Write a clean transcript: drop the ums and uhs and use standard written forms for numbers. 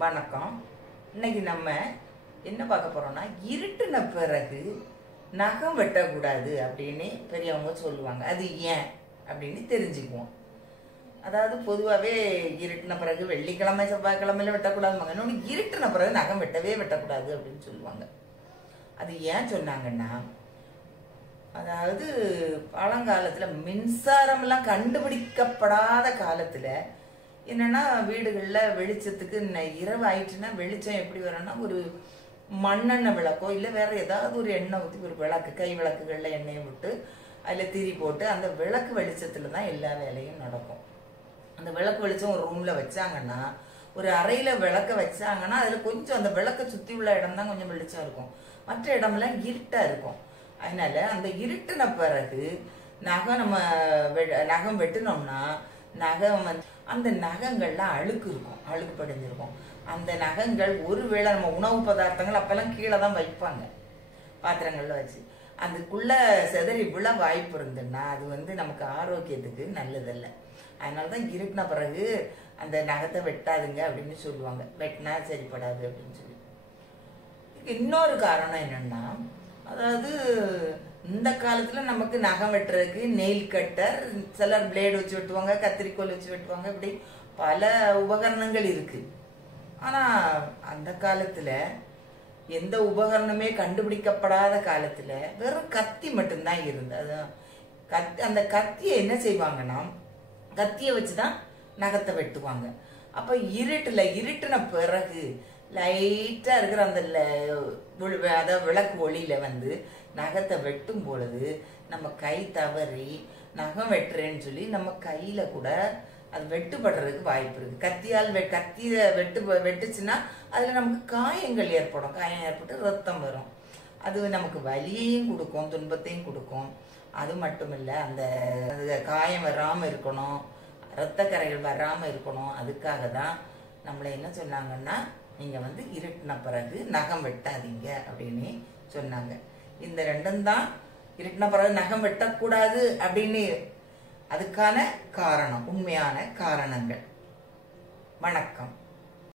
வணக்கம். இன்னைக்கு நம்ம என்ன பார்க்க போறோம்னா, இருட்டுன பிறகு நகம் வெட்டக்கூடாது அப்படின்னு பெரியவங்க சொல்லுவாங்க. அது ஏன் அப்படின்னு தெரிஞ்சுக்குவோம். அதாவது பொதுவாகவே இருட்டின பிறகு வெள்ளிக்கிழமை செவ்வாய்க்கிழமையில வெட்டக்கூடாதுமாங்க. இன்னொன்று இருட்டின பிறகு நகம் வெட்டக்கூடாது அப்படின்னு சொல்லுவாங்க. அது ஏன் சொன்னாங்கன்னா, அதாவது பழங்காலத்தில் மின்சாரம்லாம் கண்டுபிடிக்கப்படாத காலத்தில் என்னன்னா, வீடுகளில் வெளிச்சத்துக்கு இரவு ஆயிடுச்சுன்னா வெளிச்சம் எப்படி வரும்னா, ஒரு மண்ணெண்ணெய் விளக்கோ இல்லை வேற ஏதாவது ஒரு எண்ணெய் ஊற்றி ஒரு விளக்கு, கை விளக்குகளில் எண்ணெயை விட்டு அதில் திரி போட்டு அந்த விளக்கு வெளிச்சத்தில் தான் எல்லா வேலையும் நடக்கும். அந்த விளக்கு வெளிச்சம் ஒரு ரூமில் வச்சாங்கன்னா, ஒரு அறையில் விளக்க வச்சாங்கன்னா அதில் கொஞ்சம் அந்த விளக்கை சுற்றி உள்ள இடம் தான் கொஞ்சம் வெளிச்சம் இருக்கும், மற்ற இடமெல்லாம் இருட்டாக இருக்கும். அதனால அந்த இருட்டின பிறகு நகம் வெட்டினோம்னா நகம் அந்த நகங்கள்லாம் அழுக்கு இருக்கும், அழுக்கு படிஞ்சிருக்கும். அந்த நகங்கள் ஒருவேளை நம்ம உணவு பதார்த்தங்கள் அப்பெல்லாம் கீழே தான் வைப்பாங்க, பாத்திரங்கள்ல வச்சு, அதுக்குள்ள செதறி விழ வாய்ப்பு இருந்துன்னா அது நமக்கு ஆரோக்கியத்துக்கு நல்லதில்லை. அதனால தான் இருட்டின பிறகு அந்த நகத்தை வெட்டாதுங்க அப்படின்னு சொல்லுவாங்க. வெட்டினா சரிப்படாது அப்படின்னு சொல்லி. இன்னொரு காரணம் என்னன்னா, அதாவது இந்த காலத்துல நமக்கு நகம் வெட்டுறதுக்கு நெயில் கட்டர், சிலர் பிளேடு வச்சு வெட்டுவாங்க, கத்திரிக்கோல் வச்சு வெட்டுவாங்க, இப்படி பல உபகரணங்கள் இருக்கு. ஆனா அந்த காலத்துல எந்த உபகரணமே கண்டுபிடிக்கப்படாத காலத்துல வெறும் கத்தி மட்டும்தான் இருந்தது. அந்த கத்தியை என்ன செய்வாங்கன்னா, கத்தியை வச்சுதான் நகத்தை வெட்டுவாங்க. அப்ப இருட்டுன பிறகு லைட்டா இருக்கிற அந்த அதாவது விளக்கு ஒளியில நகத்தை வெட்டும் பொழுது நம்ம கை தவறி நகம் வெட்டுறேன்னு சொல்லி நம்ம கையில கூட அது வெட்டுப்படுறதுக்கு வாய்ப்பு இருக்கு. கத்திய வெட்டுச்சுன்னா அதுல நமக்கு காயங்கள் ஏற்படும். காயம் ஏற்பட்டு ரத்தம் வரும். அது நமக்கு வலியையும் கொடுக்கும், துன்பத்தையும் கொடுக்கும். அது மட்டும் இல்ல, அந்த காயம் வராம இருக்கணும், இரத்த கரைகள் வராம இருக்கணும். அதுக்காக தான் நம்மளை என்ன சொன்னாங்கன்னா, நீங்க இருட்டின பிறகு நகம் வெட்டாதீங்க அப்படின்னு சொன்னாங்க. இந்த ரெண்டும் தான் இருட்டின பிறகு நகம் வெட்டக்கூடாது அப்படின்னு அதுக்கான காரணம், உண்மையான காரணங்கள். வணக்கம்.